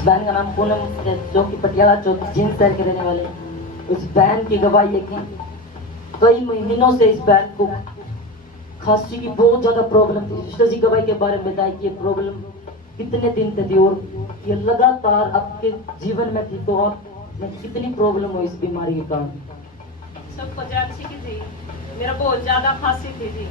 उस बहन का नाम पूनम है, जो कि पटियाला चौक जींद शहर के रहने वाले हैं। उस बहन की गवाही है कि कई महीनों से इस बहन को खांसी की बहुत ज्यादा प्रॉब्लम थी। सिस्टर जी गवाही के बारे में बताई कि ये प्रॉब्लम कितने दिन से थी और ये लगातार आपके जीवन में थी, तो आप कितनी प्रॉब्लम हुई इस बीमारी के कारण? सबको जानसी की थी, मेरा बहुत ज्यादा खांसी थी जी।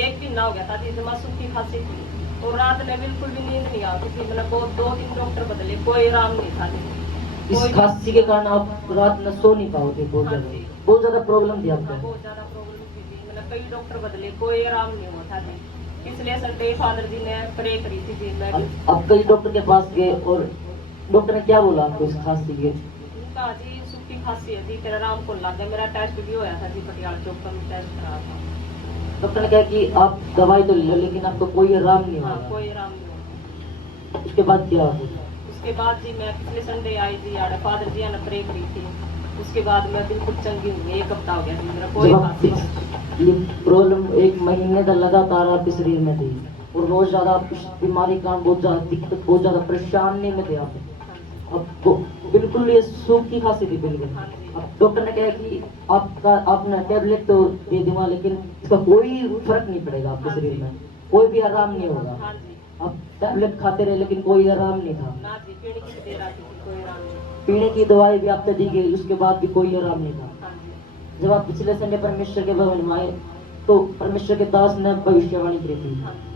एक दिन ना हो गया था जी, मासूम की खांसी थी और रात में बिल्कुल भी नींद नहीं आती थी। मतलब बहुत 2-3 डॉक्टर बदले, कोई आराम नहीं था जी। इस खांसी के कारण आप रात में सो नहीं पाओगे? बहुत ज्यादा प्रॉब्लम थी आपको? बहुत ज्यादा प्रॉब्लम थी जी। मतलब कई डॉक्टर बदले, कोई आराम नहीं हुआ था जी। इसलिए संडे फादर जी ने प्रे करी थी जी। मैं अब कई डॉक्टर के पास गए और डॉक्टर ने क्या बोला आपको इस खांसी के? कहा जी सूखी खांसी है जी, तेरा आराम को लग गया। मेरा टेस्ट भी होया था जी, पटियाला चौक पर टेस्ट करा था। डॉक्टर ने कहा कि आप दवाई तो ले लो लेकिन आपको कोई आराम नहीं हाँ, होगा। कोई आराम नहीं हुआ। उसके बाद क्या हुआ? उसके बाद जी मैं पिछले संडे आई जी, आड़े फादर जी ने प्रे करी थी। उसके बाद मैं बिल्कुल चंगी हुई। 1 हफ्ता हो गया जी, मेरा कोई खांसी नहीं। ये प्रॉब्लम 1 महीने तक लगातार आपके शरीर में थी और बहुत ज्यादा आप इस बीमारी का बहुत ज्यादा दिक्कत, बहुत ज्यादा परेशानी में थे आप। अब बिल्कुल ये सूखी खांसी थी बिल्कुल। अब डॉक्टर ने कहा कि आपने टैबलेट तो दे दूंगा लेकिन इसका कोई फर्क नहीं पड़ेगा आपके शरीर में, कोई भी आराम नहीं होगा। हाँ जी, आप टैबलेट खाते रहे लेकिन कोई आराम नहीं था। ना जी, पीने की दे रहा थी, कोई आराम नहीं। पीने की दवाई भी आपने दी गई, उसके बाद भी कोई आराम नहीं था। हाँ जी, जब आप पिछले संडे परमेश्वर के भवन में आए तो परमेश्वर के दास ने भविष्यवाणी की थी। हाँ जी,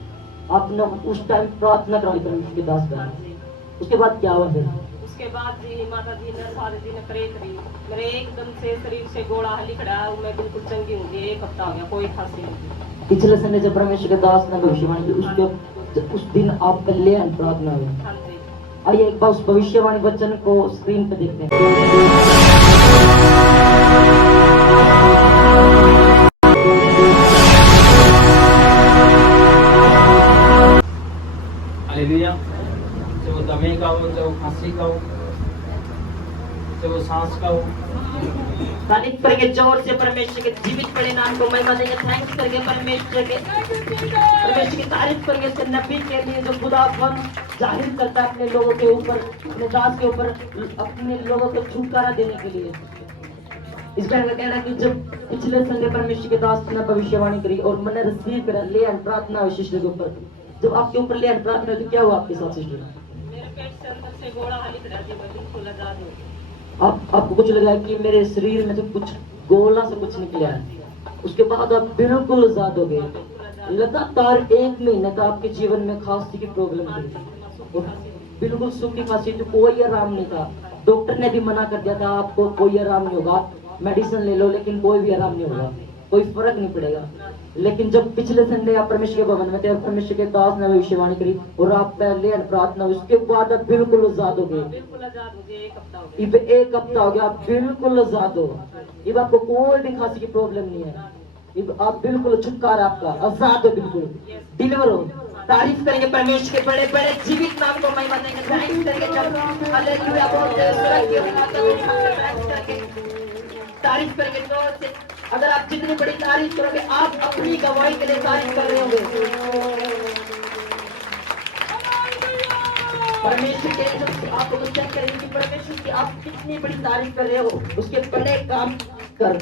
आपने उस टाइम प्रार्थना कराई परमेश्वर के दास हाँ पर। जी। उसके बाद क्या हुआ फिर? उसके बाद जी माता जी ने, फादर जी ने प्रे करी। मेरे एकदम से शरीर से गोला हली खड़ा, मैं बिल्कुल चंगी हूँ जी। 1 हफ्ता हो गया, कोई खांसी नहीं। पिछले संडे जब परमेश्वर के दास ने भविष्यवाणी की, उसके उस दिन आप कल्याण प्रार्थना हुई। हाँ जी, आइए एक बार उस भविष्यवाणी वचन को स्क्रीन पे देखते हैं। हालेलुया। चाहे वो दमे का हो, चाहे वो खांसी का हो, चाहे वो सांस का हो। तारीफ करके जोर से परमेश्वर के जीवित बड़े नाम को महिमा देंगे। थैंक्स करके परमेश्वर की तारीफ करके इसके नबी के लिए जो खुदावन जाहिर करता है अपने लोगों के ऊपर, अपने दास के ऊपर, अपने लोगों को छुटकारा देने के लिए। इस बार का कहना है कि जब पिछले संडे परमेश्वर के दास ने भविष्यवाणी करी और मैंने रिसीव करा ले प्रार्थना हुई सिस्टर के ऊपर, जब आपके ऊपर ले प्रार्थना हुई तो क्या हुआ आपके साथ सिस्टर? मेरे पेट से अंदर से गोला हली खड़ा जी, मैं बिल्कुल आजाद हूँ। आपको कुछ लगा कि मेरे शरीर में तो कुछ गोला से कुछ निकला है, उसके बाद आप बिल्कुल आजाद हो गए। लगातार 1 महीने का आपके जीवन में खांसी की प्रॉब्लम थी, बिल्कुल सूखी खांसी थी, कोई आराम नहीं था। डॉक्टर ने भी मना कर दिया था आपको कोई आराम नहीं होगा, मेडिसिन ले लो लेकिन कोई भी आराम नहीं होगा, कोई फर्क नहीं पड़ेगा। लेकिन जब पिछले संडे आप परमेश्वर के भवन में थे और परमेश्वर के दास ने भविष्यवाणी करी और आप पहले प्रार्थना, उसके बाद आप बिल्कुल आजाद हो गए। बिल्कुल आजाद हो गए। 1 हफ्ता हो गया। इब 1 हफ्ता हो गया, आप बिल्कुल आजाद हो। इब आपको कोई भी खांसी की प्रॉब्लम नहीं है। इब आप बिल्कुल छुटकारा, आपका आजाद हो, बिल्कुल डिलीवर हो। तारीफ करेंगे परमेश्वर के बड़े बड़े जीवित नाम को महिमा देंगे। थैंक्स करेंगे, हालेलुया बोलते तारीफ करेंगे जोर से। अगर आप जितनी बड़ी तारीफ करोगे, आप अपनी गवाही के लिए तारीफ कर रहे होंगे। परमेश्वर के जब आपको चेक करेंगे कि परमेश्वर की आप कितनी बड़ी तारीफ कर रहे हो, उसके बड़े काम कर